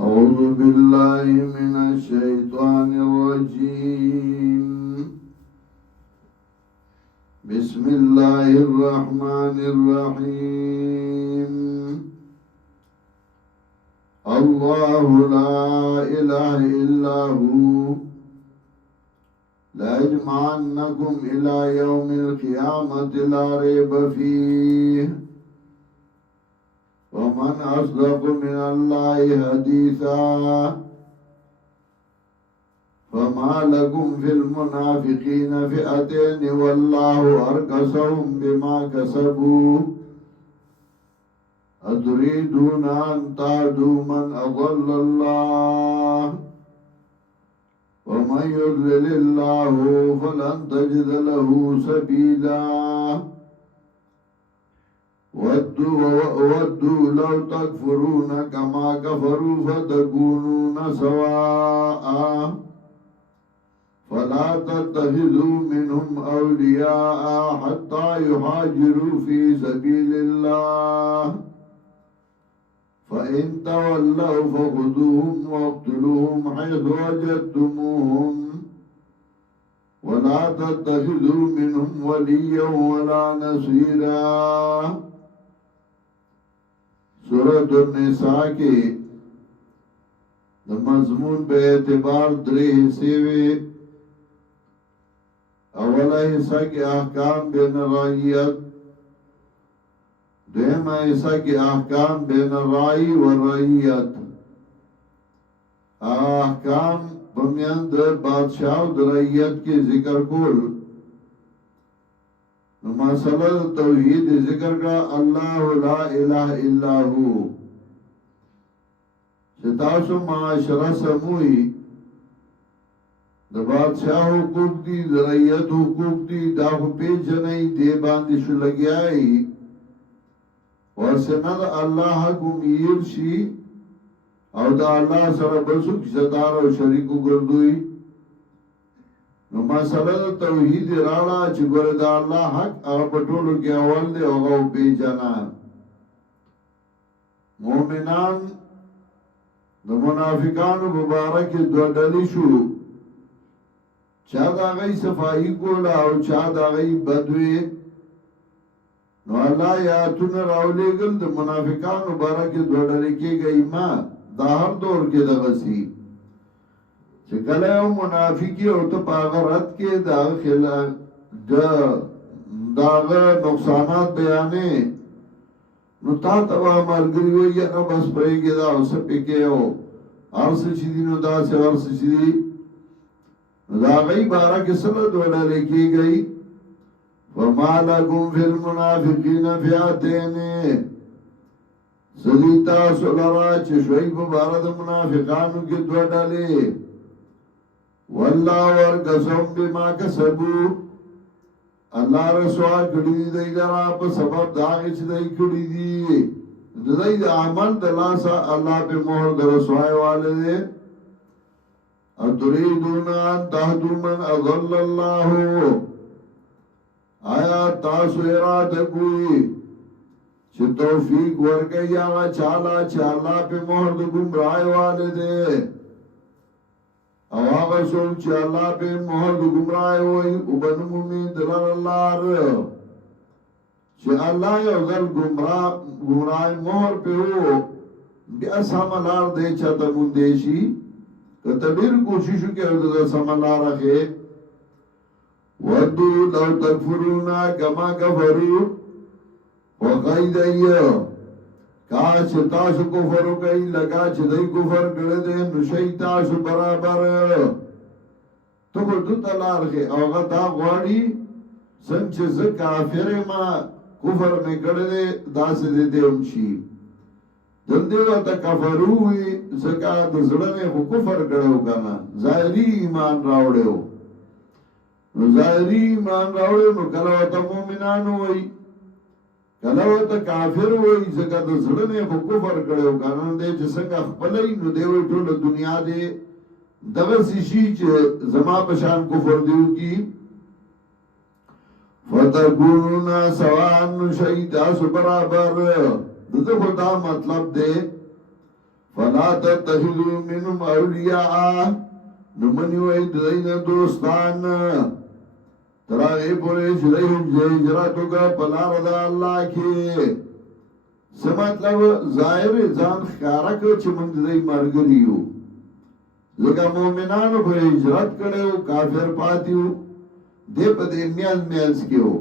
أعوذ بالله من الشيطان الرجيم. بسم الله الرحمن الرحيم. الله لا إله إلا هو ليجمعنكم إلى يوم القيامة لا ريب فيه ومن أصدق من الله حديثا. فما لكم في المنافقين فئتين والله أركسهم بما كسبوا أتريدون أن تعدوا من أضل الله ومن يضلل الله فلن تجد له سبيلا. ودوا لو تكفرون كما كفروا فتكونون سواء فلا تتخذوا منهم أولياء حتى يهاجروا في سبيل الله فإن تولوا فخذوهم واقتلوهم حيث وجدتموهم ولا تتخذوا منهم وليا ولا نصيرا. سورة النساء کے مضمون بے اعتبار درے حصے وے. اولا حصہ کے احکام بین الرعیت، دویمہ حصہ کے احکام بین الرائی والرعیت. احکام بمیند بادشاہ و رعیت کے ذکر کول. مسئلہ توحید ذکر کا اللہ لا الہ الا ہو. ستاسو معاشرہ سموئی دا بادشاہ حقوق دی، دا رعیت حقوق دی، دا خو پیچنئی دے باندی شو لگیائی ورسنہ دا اللہ حقوم ایر شی او دا اللہ سر بسو کسدار و شریکو گردوئی. نو مسئلہ دا توحید راڑا چی گوری دا اللہ حق اغا پٹولو کی اول دے اغاو پیچنا. مومنان دا منافقان مبارک دو ڈلی شو، چا دا غی صفائی کولا او چا دا غی بدوی. نو اللہ یاتون راولے گل دا منافقان مبارک دو ڈلی کی گئی ما دا ہر دور کے دا غسی چکلے او منافقی او تا پاغرت کے دا نقصانات بیانے. نو تا توا مرگری ہوئی یا نا بس پرے گی دا اسے پکے ہو عرص چیدی نو دا سے عرص چیدی نو دا غی بارہ کے سلط وڈا لکی گئی. وَمَا لَكُمْ فِي الْمُنَافِقِينَ فِئَتَيْنِ سلیتا سلرا چشوئی ببارد منافقانو کی دو ڈالے. واللہ ورکسم بما کسبو اللہ رسوا کڑی دی دی لرا پا سبب داغی چی دی کڑی دی دی دی عمل دلاسا اللہ پہ مہر در رسوائی والے دے. اتریدون ان تہدو من اضل اللہ آیا تاسو اراد کوئی چی توفیق ورگئی آغا چالا چالا پہ مہر در گمرائی والے دے. او آغا سوک چی اللہ پہ مہر در گمرائی ہوئی ابنمومی دلال اللہ رو چی اللہ یوزل گمرائی مہر پہ ہو بیا ساملار دے چاہتا مندیشی کتبیر کوششو کے اوزل ساملار رکھے. وَدُّو لَوْ تَكْفُرُونَ كَمَا كَفَرُوا وَقَيْدَ اِيَّا کاش تاسو کفرو کئی لگا چھ دی کفر کردے نشئی تاسو برابر. تو کو دو تلار کے اوغا دا غواری سنچ سے کافر ما کفر میں کردے دا سے دے امشی دل دیو تا کفرو ہوئی سکا دزڑنے کو کفر کردو کنا ظاہری ایمان راوڑے ہو. ظاہری ایمان راوڑے نو کلوتا مومنانو ہوئی کلوتا کافر ہوئی سکا دزڑنے کو کفر کردو کنا دے جسنگا خپلئی نو دیوئی طول دنیا دے دغسی شی چه زما پشان کفر دیو کی. فتکونون سوان شهید تاسو برابر دغه خدا مطلب دی فلا تتخذوا منهم اولیاء نمنیوی دین دوستان تراغی پوری شریف جیجراتو کا پلار دا اللہ کی سمطلب ظاہر ځان ښکارا کړ چې موږ دې مرګري یو لکه مؤمنانو په هجرت کړو کافر پاتیو دې په دې میاز کې وو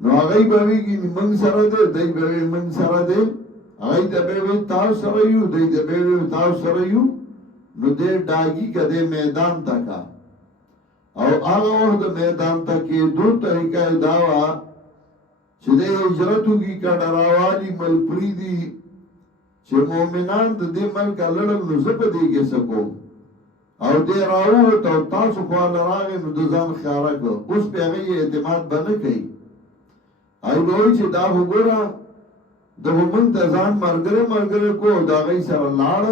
نو هغه به ویږي موږ سره دې دای به موږ سره دې هغه ته به تاسو سره یو دې ته به تاسو سره یو نو دې ډاګي کده میدان تکا او هغه ورته میدان تکي دوه طریقې داوا چې د هجرتو کی کډراوالي ملپری دي چې مؤمنان د دې ملک لړل نو زپه دي کې سکو او دې راو ته تاسو خو لراغه نو د ځان خیاره کو اوس په هغه اعتماد باندې کوي آی دوی چې دا وګوره د ومن د ځان مرګره کو دا غي سره لاړ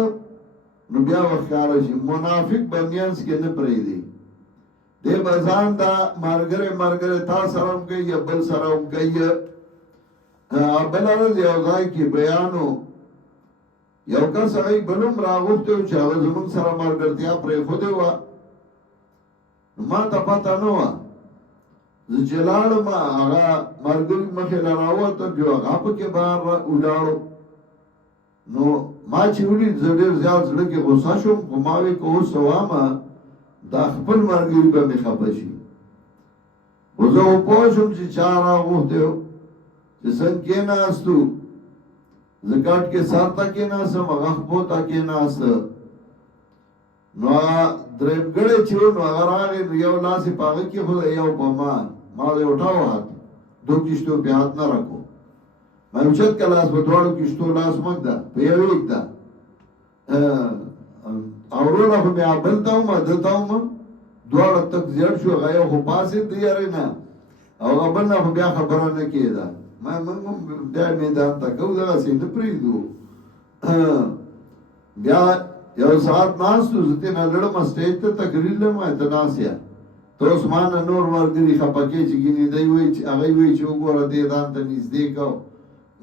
نو بیا وخاره شي منافق بنیانس کې نه پرې دي دې بزان دا مرګره تا سره کوي یا بل سره کوي بل ورځ یو ځای کې بیانو یو کا سړی بلوم راغوته چې هغه زمون سره مرګرتیا پرې خو دی وا ما ته پتا نو ز جلال ما هغه مرګري مخه لراوته جو هغه په کې بار وډاړو نو ما چې ولې زړه زیات زړه کې غوسه شوم خو ما وی کو سوامه دا خپل مرګري به مخه بشي وزه په شوم چې چارا غوته چې څنګه ناستو زکات کې سارتا کې ناسم غخ پوتا کې ناس نو درېګړې چې نو هغه راغی یو لاس پاګه کې خو یو په ما له وټاو هات دوه کیشتو په هات نه راکو مې اوچت کلاس په دوړو کیشتو لاس مګدا په یو یک دا اورونه په بیا بلتاو ما دلتاو ما دوړ تک زیات شو غایو خو پاسې دی نه او غبن نه بیا خبره نه کیدا ما منګم بیا میدان ته کو دا سین پریدو بیا یو سات ناستو زته نه لړم سټیج ته تقریر لمه تناسیا تو اسمان نور ورګری خپکه چې ګینې دی وای چې هغه وای چې وګوره دې دان ته نږدې کو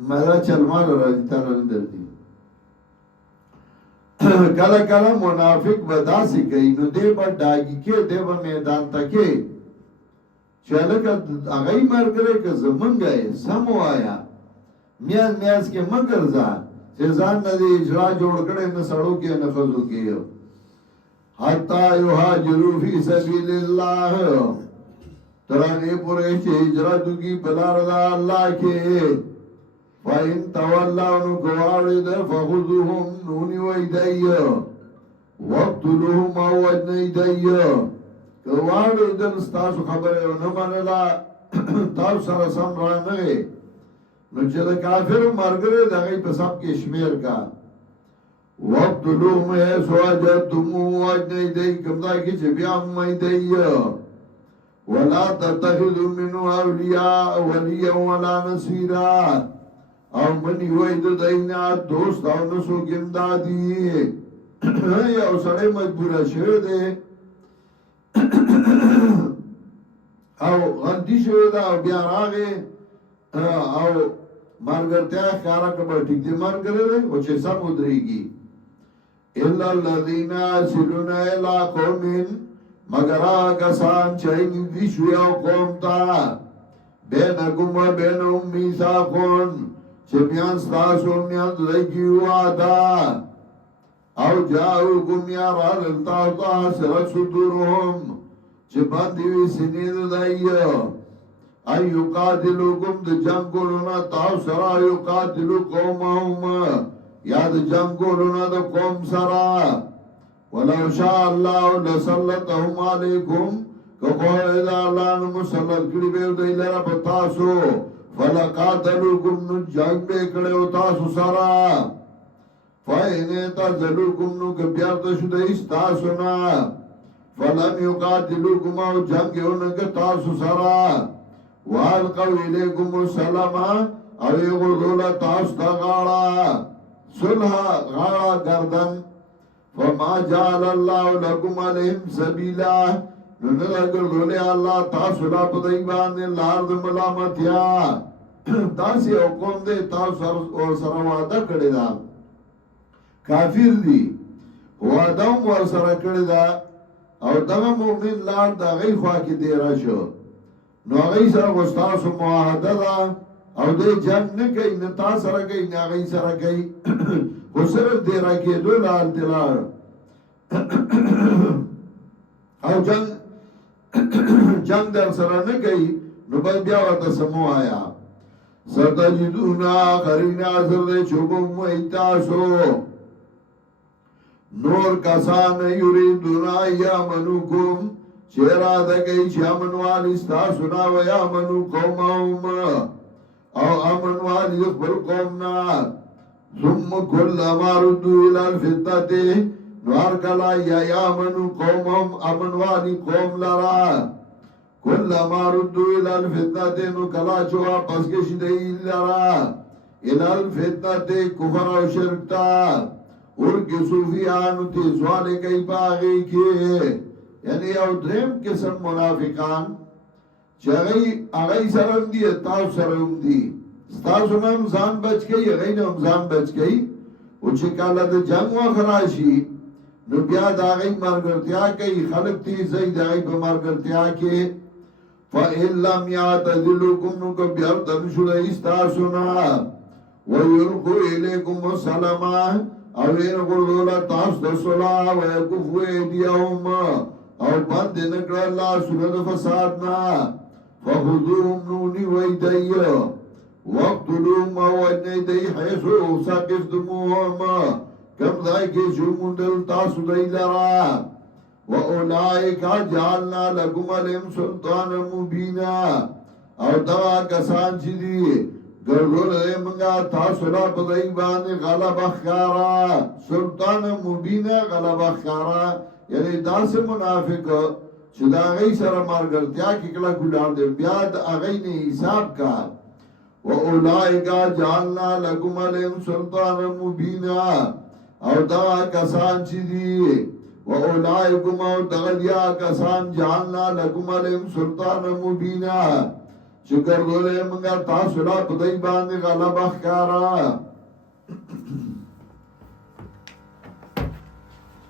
مړه چل مال راځي تر اندر دی کله کله منافق بداسي کوي نو دې په داګي کې دې په میدان ته کې چلکه هغه مرګره که زمونږه سموایا میاز کې مگر ځان چې ځان نه دی اجرا جوړ کړي نه سړو کې نه خزو کې حتا یهاجروا فی سبیل الله ترانه پورې چې هجرت کی بلار الله کې فاین تولوا نو غواړي د فخذوهم نونی ویدایو وقتلوهم او وجنیدایو کواړو د تاسو خبره نه منلا تاسو سره سم را نه نو چې د کافر مرګره دغه په سب کې شمیر کا وقتلوهم سواجتم وجنیدای کمدا کې چې بیا مې دی ولا تتخذوا منه اولیاء ولیا ولا نصيرا او منی وای د دینه دوست او نسو ګمدادي یو سړی مجبور شوی دی او غلطی شوی دا او بیا راغی او مرګرتیا ښکارا کړه ټیک دی مرګره او چې سم ودرېږي الا الذين يصلون الى قوم مگر کسان چې دې شو یو قوم ته بینکم و بینهم میثاقون چې بیان ستاسو میان لګي وعده او جاءوكم يا رجل تاسو سره صدورهم چې باندې وی سینې دایو ايو قاتلوکم د جنگولونه تاسو سره یو قاتلو قومهم یا د جنگولونه د قوم سره ولو شاء الله لسلطهم عليكم کخو اذا الله مسلط کړي به دوی لره په تاسو فلقاتلوکم نو جنگ به کړو تاسو سره فاینه تذلوکم نو بیا تاسو د تاسو نه فلم یقاتلوکم او جنگ اونګه تاسو سره والقوا الیکم السلام او یغذل تاسو ته غاړه صلح غاړه گردن فما جعل الله لكم عليهم سبيلا نو نه ګرځولې الله تاسو لا په دای باندې لار د ملامتیا تاسو یو قوم دې تاسو سره وعده کړی دا کافر دي وعده ور سره کړی دا او دغه مؤمن لار د غي خوا کې دی راشو نو غي سره واستاسو معاهده ده او دې جنگ نه کوي نه تاسو سره کوي نه غي سره کوي خو سره دې راکې دولار دلار او جنگ در سره نه کوي نو بل بیا ورته سمو آیا ستجدونا قرین آزر دے چوبم ویتاسو نور کسان یریدونا یامنوکم چیرا دگئی چی امنوالی ستاسونا و یامنو قومهم او امنوالی دخبر قومنا ثم کل ماردو الالفتت نوار کلا یامنو قومهم امنوالی قوم لرا کل ماردو الالفتت نو کلا چوا پس کشی دی لرا الالفتت کفر و شرکتا ارکی صوفیانو تیزوالی کئی باغی کی یعنی او درم قسم منافقان چه اغی سرم دی اتاو سرم دی ستاسو نم زان بچ کئی اغی نم زان بچ کئی او چه کالا دا جنگ و خراشی نو بیا دا غی مرگرتیا کئی خلق تیزی دا غی پا مرگرتیا کی فَإِن لَّمْ يَعْتَزِلُوكُمْ نُكَ بِيَرْتَنْ شُلَئِسْتَاسُنَا وَيُلْقُوا إِلَيْكُمُ السَّلَامَ او این قردولا تاس دسولا وَيَكُفُّ أَيْدِيَهُمْ او بند نکر اللہ سنت فسادنا فَخُذُوهُمْ نُونِ وَيْدَيَّ وَاقْتُلُوهُمْ وَأَجْنَيْ دَيْ حَيْثُ سَقِفْتُمُوهُمْ کم دائی کے شموندل تاسو دائی لرا وَأُولَئِكَ جَعَلْنَا لَكُمْ عَلَيْهِمْ سُلْطَانًا مُبِينًا او دوا کسان چی دی گردول دے منگا تاسولا پدائی باندې غلب اخکارا سلطان مبینا غلب اخکارا یعنی داس منافق چی دا غی سر مارگرتیا کی کلا کلان دے بیاد اغی نے حساب کا وَأُولَئِكَ جَعَلْنَا لَكُمْ عَلَيْهِمْ سُلْطَانًا مُبِينًا او دوا کسان چی دی وَأُولَئِكُمْ او دغدیا کسان جَعَلْنَا لَكُمْ عَلَيْهِمْ سُلْطَانًا مُبِينًا چکر دولے منگا تاسولا پدائی باندے غلب اخکارا